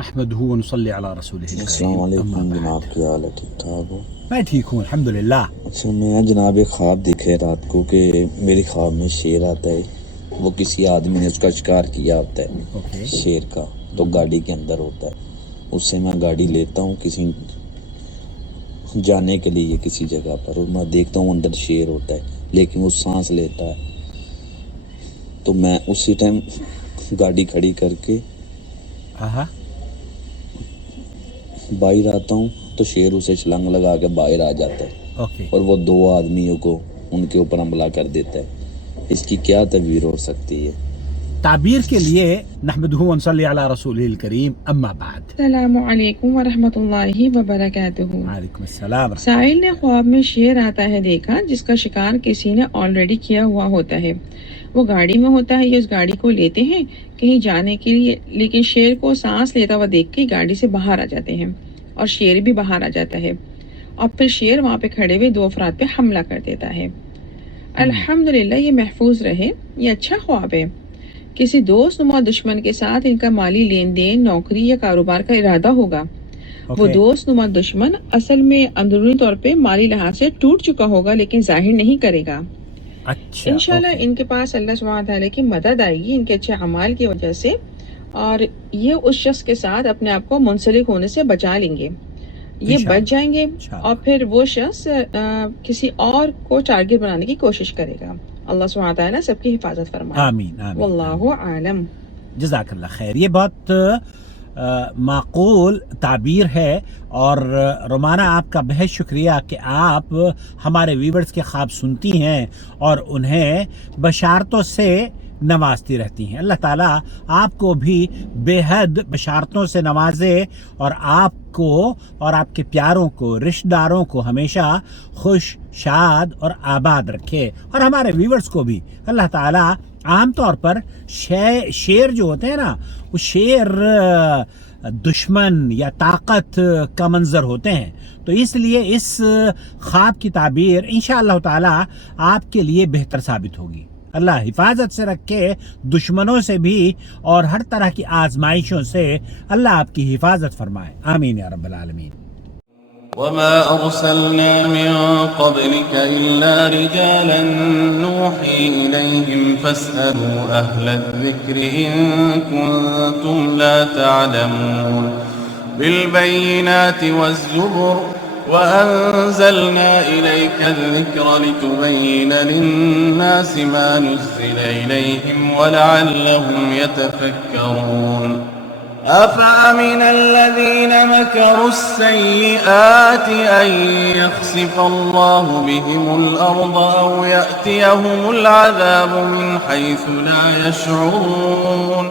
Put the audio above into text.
احمدہ ونصلی علی رسولہ السلام الکریم، علیکم اما جناب، بعد۔ کیا حال ہے؟ ٹھیک ٹھاک ہو؟ میں ٹھیک ہوں الحمدللہ۔ اچھا، میں جناب ایک خواب دیکھے رات کو کہ میری خواب میں شیر آتا ہے، وہ کسی آدمی نے اس کا شکار کیا ہوتا ہے اوکے۔ شیر کا، تو گاڑی کے اندر ہوتا ہے، اس سے میں گاڑی لیتا ہوں کسی جانے کے لیے کسی جگہ پر، اور میں دیکھتا ہوں اندر شیر ہوتا ہے لیکن وہ سانس لیتا ہے، تو میں اسی ٹائم گاڑی کھڑی کر کے ہاں باہر آتا ہوں تو شیر اسے چھلانگ لگا کے باہر آ جاتا ہے، اوکے۔ اور وہ دو آدمیوں کو ان کے اوپر حملہ کر دیتا ہے۔ اس کی کیا تعبیر ہو سکتی ہے؟ تعبیر کے لیے نحمدہ ونصلی علی رسولہ الکریم، اما بعد۔ السلام علیکم ورحمۃ اللہ وبرکاتہ۔ وعلیکم السلام۔ سائل نے خواب میں شیر آتا ہے دیکھا جس کا شکار کسی نے آلریڈی کیا ہوا ہوتا ہے، وہ گاڑی میں ہوتا ہے، یہ اس گاڑی کو لیتے ہیں کہیں جانے کے لیے، لیکن شیر کو سانس لیتا ہوا دیکھ کے گاڑی سے باہر آ جاتے ہیں اور شیر بھی باہر آ جاتا ہے، اور پھر شیر وہاں پہ کھڑے ہوئے دو افراد پہ حملہ کر دیتا ہے۔ الحمدللہ یہ محفوظ رہے، یہ اچھا خواب ہے۔ کسی دوست نما دشمن کے ساتھ ان کا مالی لین دین، نوکری یا کاروبار کا ارادہ ہوگا۔ وہ دوست نما دشمن اصل میں اندرونی طور پہ مالی لحاظ سے ٹوٹ چکا ہوگا لیکن ظاہر نہیں کرے گا۔ اچھا، انشاءاللہ ان کے پاس اللہ سبحانہ تعالیٰ کی مدد آئے گی ان کے اچھے اعمال کی وجہ سے، اور یہ اس شخص کے ساتھ اپنے آپ کو منسلک ہونے سے بچا لیں گے، یہ بچ جائیں گے، اور پھر وہ شخص کسی اور کو ٹارگٹ بنانے کی کوشش کرے گا۔ اللہ سبحانہ تعالیٰ سب کی حفاظت فرمائے، آمین آمین۔ واللہ عالم۔ جزاک اللہ خیر۔ یہ بہت معقول تعبیر ہے، اور رومانہ آپ کا بہت شکریہ کہ آپ ہمارے ویورز کے خواب سنتی ہیں اور انہیں بشارتوں سے نوازتی رہتی ہیں۔ اللہ تعالیٰ آپ کو بھی بے حد بشارتوں سے نوازے، اور آپ کو اور آپ کے پیاروں کو، رشتہ داروں کو ہمیشہ خوش، شاد اور آباد رکھے، اور ہمارے ویورز کو بھی اللہ تعالیٰ۔ عام طور پر شیر جو ہوتے ہیں نا، وہ شیر دشمن یا طاقت کا منظر ہوتے ہیں، تو اس لیے اس خواب کی تعبیر انشاءاللہ تعالیٰ آپ کے لیے بہتر ثابت ہوگی۔ اللہ حفاظت سے رکھے دشمنوں سے بھی، اور ہر طرح کی آزمائشوں سے اللہ آپ کی حفاظت فرمائے، آمین یا رب العالمین۔ وما أرسلنا من قبلك إلا رجالا نوحي إليهم فاسألوا أهل الذكر إن كنتم لا تعلمون بالبينات والزبر وأنزلنا إليك الذكر لتبين للناس ما نزل إليهم ولعلهم يتفكرون أفأمن الذين مكروا السيئات أن يخسف الله بهم الأرض أو يأتيهم العذاب من حيث لا يشعرون